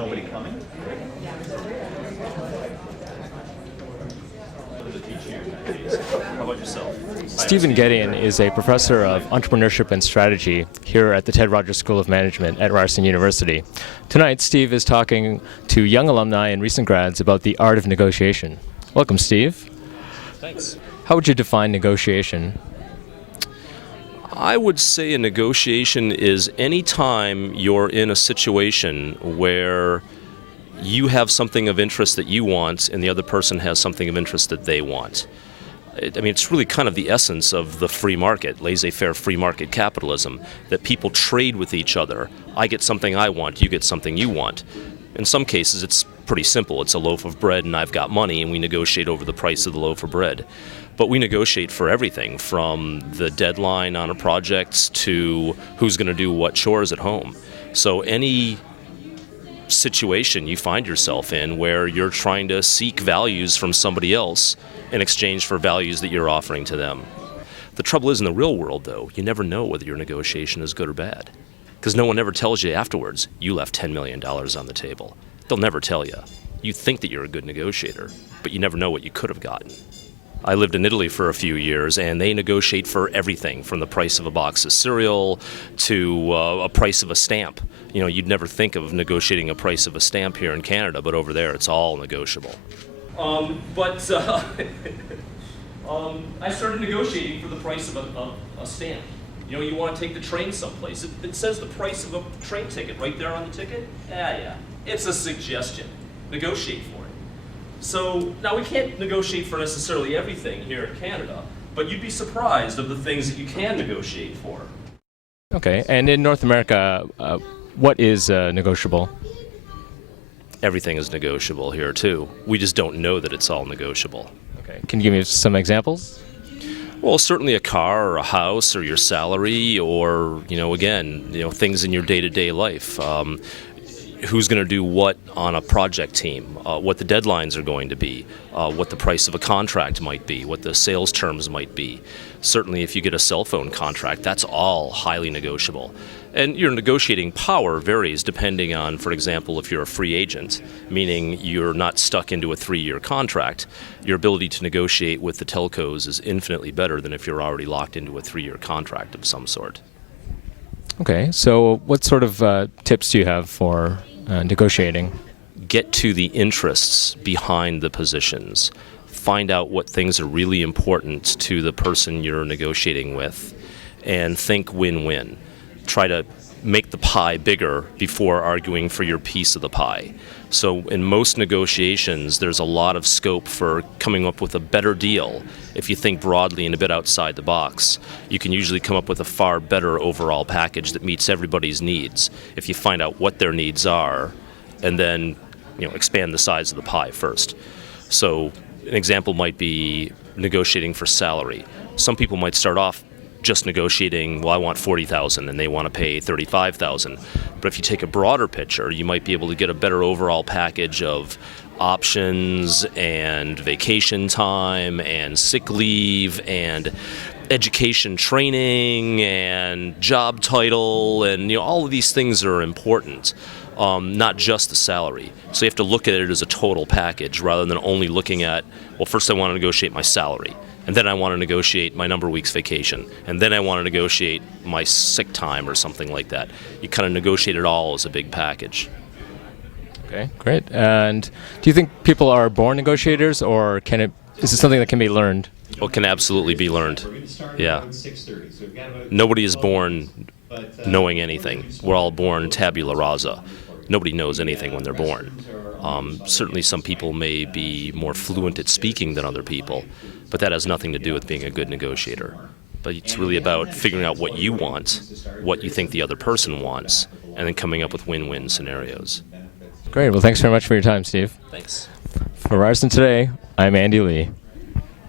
nobody coming? How about yourself? Stephen Gedeon is a professor of entrepreneurship and strategy here at the Ted Rogers School of Management at Ryerson University. Tonight, Steve is talking to young alumni and recent grads about the art of negotiation. Welcome, Steve. Thanks. How would you define negotiation? I would say a negotiation is any time you're in a situation where you have something of interest that you want and the other person has something of interest that they want. It's really kind of the essence of the free market, laissez-faire free market capitalism, that people trade with each other. I get something I want, you get something you want. In some cases, it's pretty simple. It's a loaf of bread and I've got money and we negotiate over the price of the loaf of bread. But we negotiate for everything from the deadline on a project to who's going to do what chores at home. So any situation you find yourself in where you're trying to seek values from somebody else in exchange for values that you're offering to them. The trouble is, in the real world, though, you never know whether your negotiation is good or bad. Because no one ever tells you afterwards, you left $10 million on the table. They'll never tell you. You think that you're a good negotiator, but you never know what you could have gotten. I lived in Italy for a few years, and they negotiate for everything, from the price of a box of cereal to a price of a stamp. You know, you'd never think of negotiating a price of a stamp here in Canada, but over there it's all negotiable. I started negotiating for the price of a stamp. You know, you want to take the train someplace. It says the price of a train ticket right there on the ticket. Yeah. It's a suggestion. Negotiate for it. So now we can't negotiate for necessarily everything here in Canada, but you'd be surprised of the things that you can negotiate for. Okay, and in North America, what is negotiable? Everything is negotiable here too. We just don't know that it's all negotiable. Okay, can you give me some examples? Well, certainly a car or a house or your salary or, things in your day-to-day life. Who's going to do what on a project team, what the deadlines are going to be, what the price of a contract might be, what the sales terms might be. Certainly if you get a cell phone contract, that's all highly negotiable. And your negotiating power varies depending on, for example, if you're a free agent, meaning you're not stuck into a 3-year contract, your ability to negotiate with the telcos is infinitely better than if you're already locked into a 3-year contract of some sort. Okay, so what sort of tips do you have for negotiating? Get to the interests behind the positions. Find out what things are really important to the person you're negotiating with, and think win-win. Try to make the pie bigger before arguing for your piece of the pie. So in most negotiations, there's a lot of scope for coming up with a better deal. If you think broadly and a bit outside the box, you can usually come up with a far better overall package that meets everybody's needs if you find out what their needs are and then expand the size of the pie first. So an example might be negotiating for salary. Some people might start off just negotiating, well, I want $40,000 and they want to pay $35,000. But if you take a broader picture, you might be able to get a better overall package of options and vacation time and sick leave and education training and job title, and all of these things are important, not just the salary. So you have to look at it as a total package rather than only looking at, well, first I want to negotiate my salary, and then I want to negotiate my number of weeks vacation, and then I want to negotiate my sick time or something like that. You kind of negotiate it all as a big package. Okay, great. And do you think people are born negotiators, or is it something that can be learned? Well, it can absolutely be learned. Yeah. Nobody is born knowing anything. We're all born tabula rasa. Nobody knows anything when they're born. Certainly some people may be more fluent at speaking than other people, but that has nothing to do with being a good negotiator. But it's really about figuring out what you want, what you think the other person wants, and then coming up with win-win scenarios. Great. Well, thanks very much for your time, Steve. Thanks. For Ryerson Today, I'm Andy Lee.